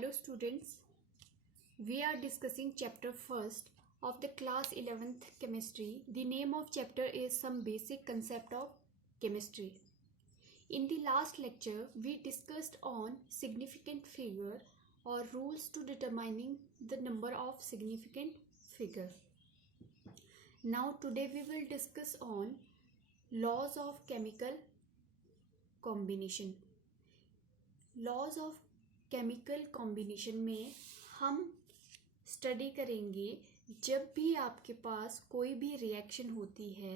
Hello students, we are discussing chapter first of the class 11th chemistry. The name of chapter is some basic concept of chemistry. In the last lecture, we discussed on significant figure or rules to determining the number of significant figure. Now today we will discuss on laws of chemical combination. Laws of chemical combination में हम study करेंगे जब भी आपके पास कोई भी reaction होती है,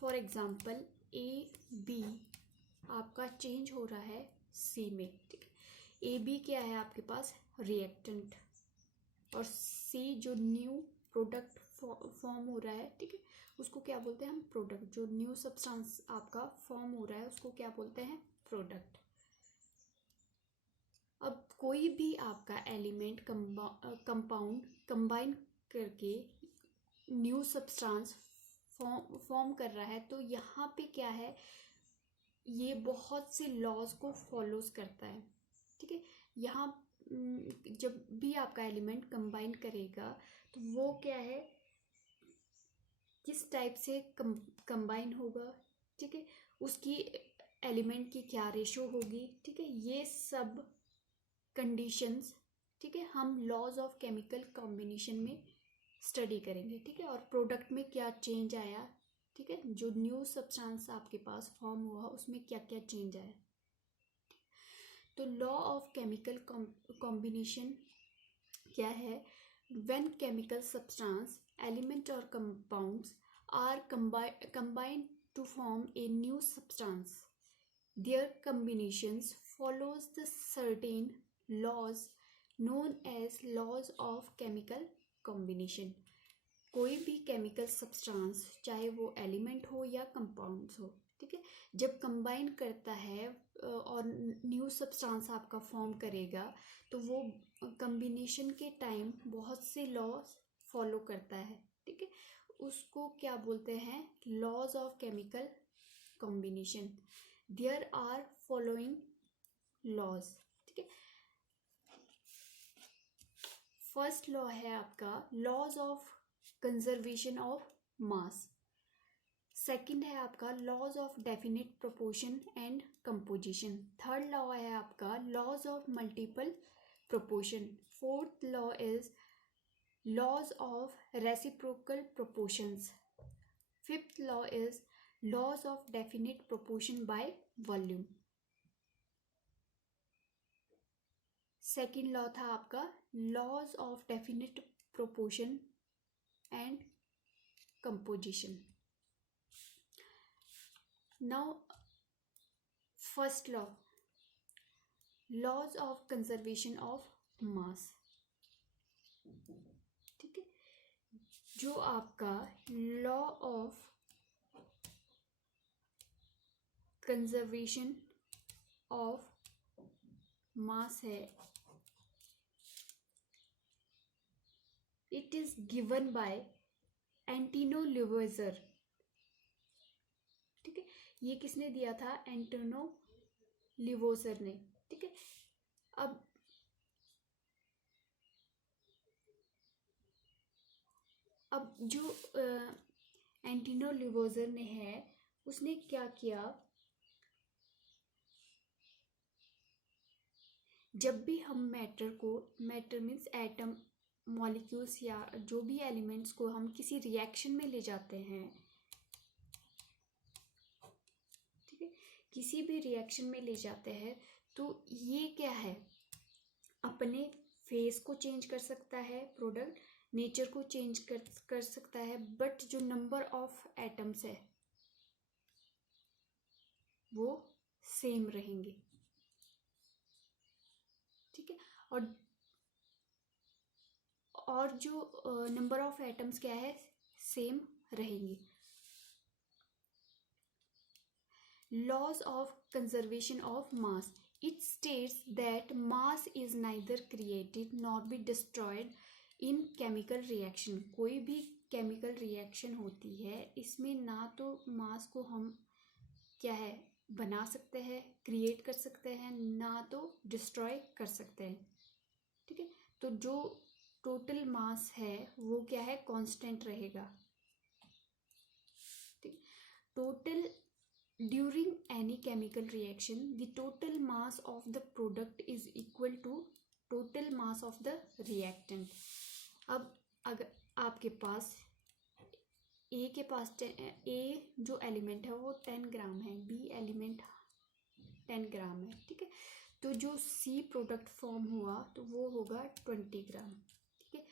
फॉर एग्जांपल ए बी आपका चेंज हो रहा है सी में, ठीक है। ए बी क्या है आपके पास रिएक्टेंट और सी जो न्यू प्रोडक्ट फॉर्म हो रहा है, ठीक है, उसको क्या बोलते हैं हम प्रोडक्ट। जो न्यू सब्सटेंस आपका फॉर्म हो रहा है उसको क्या बोलते हैं प्रोडक्ट। अब कोई भी आपका एलिमेंट कंपाउंड कंबाइन करके न्यू सब्सटेंस फॉर्म कर रहा है, तो यहाँ पे क्या है, ये बहुत से लॉज को फॉलोज करता है, ठीक है। यहाँ जब भी आपका एलिमेंट कंबाइन करेगा तो वो क्या है, किस टाइप से कंबाइन होगा, ठीक है, उसकी एलिमेंट की क्या रेशो होगी, ठीक है, ये सब कंडीशंस, ठीक है, हम लॉज ऑफ केमिकल कॉम्बिनेशन में स्टडी करेंगे, ठीक है। और प्रोडक्ट में क्या चेंज आया, ठीक है, जो न्यू सब्सटेंस आपके पास फॉर्म हुआ उसमें क्या क्या चेंज आया। तो लॉ ऑफ केमिकल कॉम्बिनेशन क्या है, व्हेन केमिकल सब्सटेंस एलिमेंट और compounds are combined to form a new substance, their combinations follows the certain laws known as laws of chemical combination. कोई भी केमिकल सब्सटेंस चाहे वो element हो या compounds हो, ठीक है, जब कंबाइन करता है और न्यू सब्सटेंस आपका फॉर्म करेगा तो वो कॉम्बिनेशन के टाइम बहुत से लॉज फॉलो करता है, ठीक है, उसको क्या बोलते हैं laws of chemical combination. There are following laws, ठीक है। फर्स्ट लॉ है आपका laws of conservation of mass. Second है आपका laws of definite proportion and composition. Third law है आपका laws of multiple proportion. Fourth law is laws of reciprocal proportions. Fifth law is laws of definite proportion by volume. Second law था आपका laws of definite proportion and composition. Now first law, laws of conservation of मास, ठीक है। जो आपका law of conservation of मास है, it is given by एंटिनो लिवोइजर, ठीक है। ये किसने दिया था, एंटिनो लिवोइजर ने, ठीक है। अब जो एंटिनो लिवोइजर ने है उसने क्या किया, जब भी हम मैटर मीन्स एटम मॉलिक्यूल्स या जो भी एलिमेंट्स को हम किसी रिएक्शन में ले जाते हैं, ठीक है, किसी भी रिएक्शन में ले जाते हैं, तो ये क्या है, अपने फेस को चेंज कर सकता है प्रोडक्ट, नेचर को चेंज कर सकता है, बट जो नंबर ऑफ एटम्स है वो सेम रहेंगे, ठीक है। और जो नंबर ऑफ एटम्स क्या है सेम रहेंगे। Laws of conservation of mass, it states that mass is neither created not be destroyed in chemical reaction. कोई भी केमिकल रिएक्शन होती है इसमें ना तो मास को हम क्या है बना सकते हैं, क्रिएट कर सकते हैं, ना तो डिस्ट्रॉय कर सकते हैं। ठीक है, तो जो टोटल मास है वो क्या है, कांस्टेंट रहेगा। ठीक, total during any chemical reaction the total mass of the product is equal to total mass of the reactant. अब अगर आपके पास ए के पास ए जो एलिमेंट है वो 10 ग्राम है, बी एलिमेंट 10 ग्राम है। ठीक है, तो जो सी प्रोडक्ट फॉर्म हुआ तो वो होगा 20 ग्राम। ठीक है,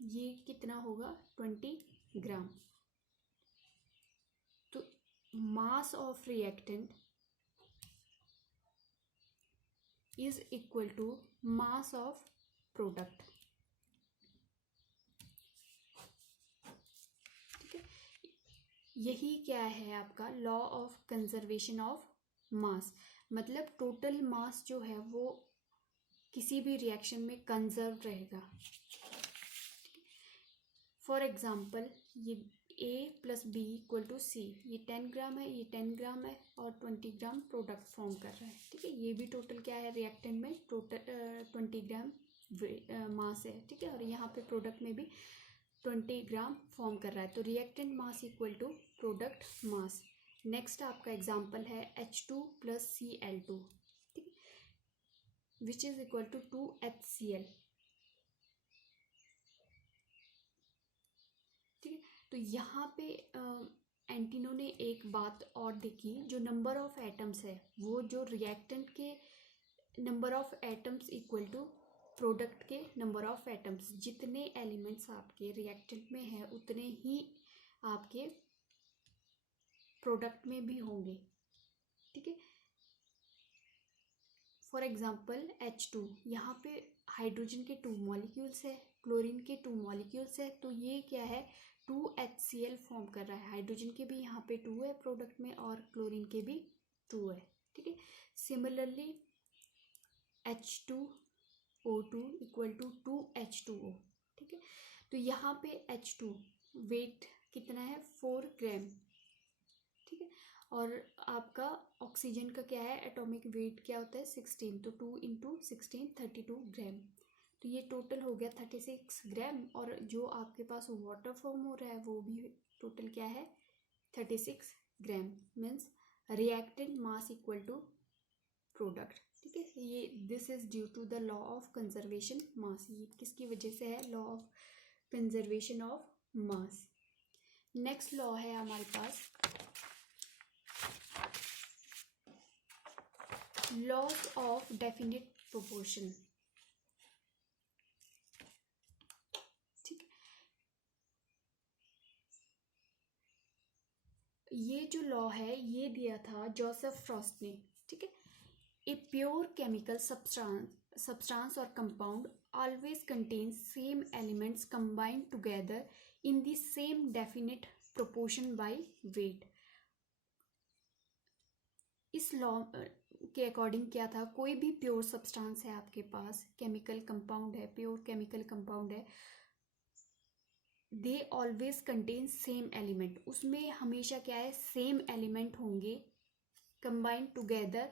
ये कितना होगा, 20 ग्राम। तो mass of reactant is equal to mass of product. ठीक है, यही क्या है आपका law of conservation of mass. मतलब टोटल मास जो है वो किसी भी रिएक्शन में कंजर्व रहेगा। फॉर एग्जाम्पल ये ए प्लस बी इक्वल टू सी, ये 10 ग्राम है, ये 10 ग्राम है और 20 ग्राम प्रोडक्ट फॉर्म कर रहा है। ठीक है, ये भी टोटल क्या है, रिएक्टेंट में टोटल 20 ग्राम मास है। ठीक है, और यहाँ पे प्रोडक्ट में भी 20 ग्राम फॉर्म कर रहा है। तो reactant mass equal to product mass. Next आपका एग्जाम्पल है H2 प्लस Cl2, ठीक है, which is equal to 2HCl। ठीक है, तो यहाँ पे एंटिनो ने एक बात और देखी, जो नंबर ऑफ एटम्स है वो जो रिएक्टेंट के number of atoms equal to product के नंबर ऑफ एटम्स। जितने एलिमेंट्स आपके रिएक्टेंट में है उतने ही आपके प्रोडक्ट में भी होंगे। ठीक है, फॉर एग्जाम्पल H2, यहाँ पे हाइड्रोजन के 2 मॉलिक्यूल्स है, क्लोरीन के 2 मॉलिक्यूल्स है, तो ये क्या है 2HCl फॉर्म कर रहा है। हाइड्रोजन के भी यहाँ पे 2 है प्रोडक्ट में और क्लोरीन के भी 2 है। ठीक है, similarly H2O2 equal to 2H2O। ठीक है, तो यहाँ पे H2 वेट कितना है, 4 ग्राम। ठीक है, और आपका ऑक्सीजन का क्या है, एटॉमिक वेट क्या होता है 16, तो 2 इंटू 16 32 ग्राम। तो ये टोटल हो गया 36 ग्राम। और जो आपके पास वाटर फॉर्म हो रहा है वो भी टोटल क्या है 36 gram. Means reactant mass equal to product. ठीक है, ये this is due to the law of conservation mass. ये किसकी वजह से है, law of conservation of mass. Next law है हमारे पास लॉस ऑफ डेफिनिट प्रोपोर्शन। ठीक, ये जो लॉ है ये दिया था जोसेफ फ्रॉस्ट ने। ठीक है, a pure chemical substance or compound always contains same elements combined together in the same definite proportion by weight। इस लॉ के अकॉर्डिंग क्या था, कोई भी प्योर सब्सटेंस है आपके पास, केमिकल कंपाउंड है, प्योर केमिकल कंपाउंड है, they always contain same element. उसमें हमेशा क्या है, सेम एलिमेंट होंगे combined together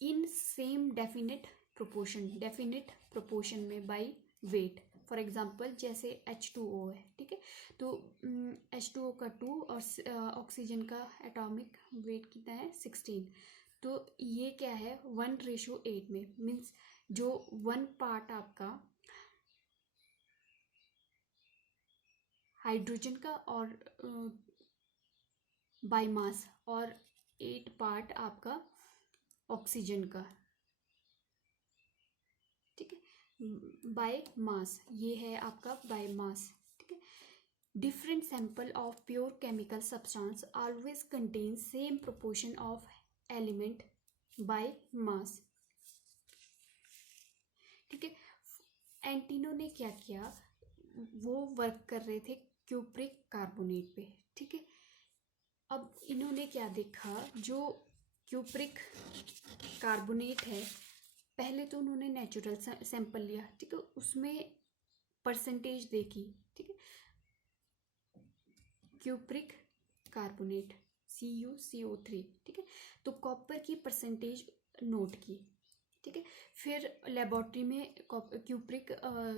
in same definite proportion में बाय वेट। फॉर एग्जांपल जैसे H2O है। ठीक है, तो H2O का 2 और ऑक्सीजन का एटॉमिक वेट कितना है 16। तो ये क्या है 1:8 में। मीन्स जो 1 पार्ट आपका हाइड्रोजन का और बाय मास और 8 पार्ट आपका ऑक्सीजन का। ठीक है, बाय मास, ये है आपका बाय मास। ठीक है, different sample of pure chemical substance always contain same proportion of element by mass. ठीक है, एंटिनो ने क्या किया, वो वर्क कर रहे थे क्यूप्रिक कार्बोनेट पे। ठीक है, अब इन्होंने क्या देखा, जो क्यूप्रिक कार्बोनेट है, पहले तो उन्होंने नेचुरल सैंपल लिया। ठीक है, उसमें परसेंटेज देखी। ठीक है, क्यूप्रिक कार्बोनेट CuCO3, ठीक है। तो कॉपर की परसेंटेज नोट की, ठीक है। फिर लेबोरेटरी में क्यूप्रिक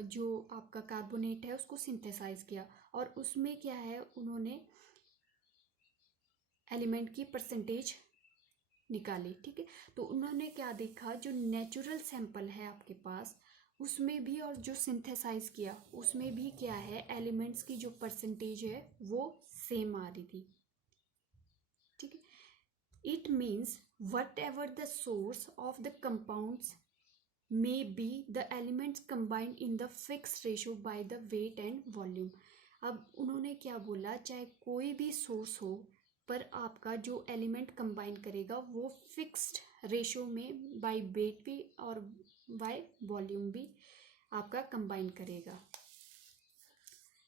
जो आपका कार्बोनेट है उसको सिंथेसाइज किया, और उसमें क्या है, उन्होंने एलिमेंट की परसेंटेज निकाली, ठीक है। तो उन्होंने क्या देखा, जो नेचुरल सैंपल है आपके पास उसमें भी और जो सिंथेसाइज किया उसमें भी क्या है, एलिमेंट्स की जो परसेंटेज है वो सेम आ रही थी, ठीक है। It means what ever the source of the compounds may be the elements combined in the fixed ratio by the weight and volume। अब उन्होंने क्या बोला, चाहे कोई भी सोर्स हो पर आपका जो एलिमेंट कंबाइन करेगा वो फिक्स्ड रेशो में बाय वेट भी और बाय वॉल्यूम भी आपका कंबाइन करेगा,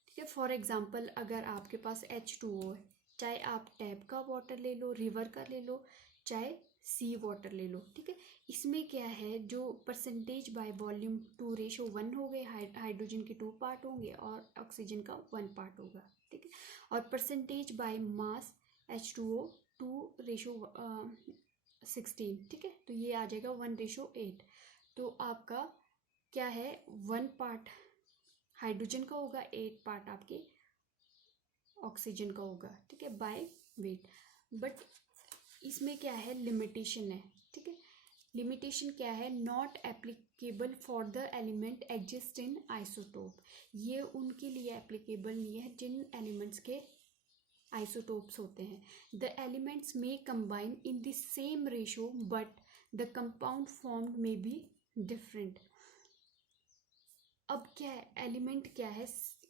ठीक है। फॉर एग्जांपल अगर आपके पास H2O है, चाहे आप टैप का वाटर ले लो, रिवर का ले लो, चाहे सी वाटर ले लो, ठीक है। इसमें क्या है, जो परसेंटेज बाय वॉल्यूम 2:1 हो गए, हाइड्रोजन के 2 पार्ट होंगे और ऑक्सीजन का 1 पार्ट होगा, ठीक है। और परसेंटेज बाय मास H2O 2:16, ठीक है। तो ये आ जाएगा 1:8। तो आपका क्या है, 1 पार्ट हाइड्रोजन का होगा, 8 पार्ट आपके ऑक्सीजन का होगा, ठीक है, बाय वेट। बट इसमें क्या है, लिमिटेशन है, ठीक है। लिमिटेशन क्या है, not applicable for the element exist in isotope. ये उनके लिए एप्लीकेबल नहीं है जिन एलिमेंट्स के आइसोटोप्स होते हैं। द एलिमेंट्स में combine in the same ratio but the compound formed में बी डिफरेंट। अब क्या है, एलिमेंट क्या है,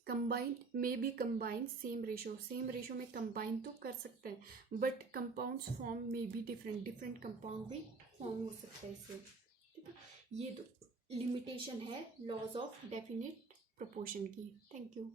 कंबाइन में भी कंबाइन सेम रेशो में कंबाइन तो कर सकते हैं, बट कंपाउंड्स फॉर्म में भी डिफरेंट कंपाउंड भी फॉर्म हो सकता है इससे, ठीक है। ये तो लिमिटेशन है लॉज ऑफ डेफिनिट प्रोपोर्शन की। Thank you.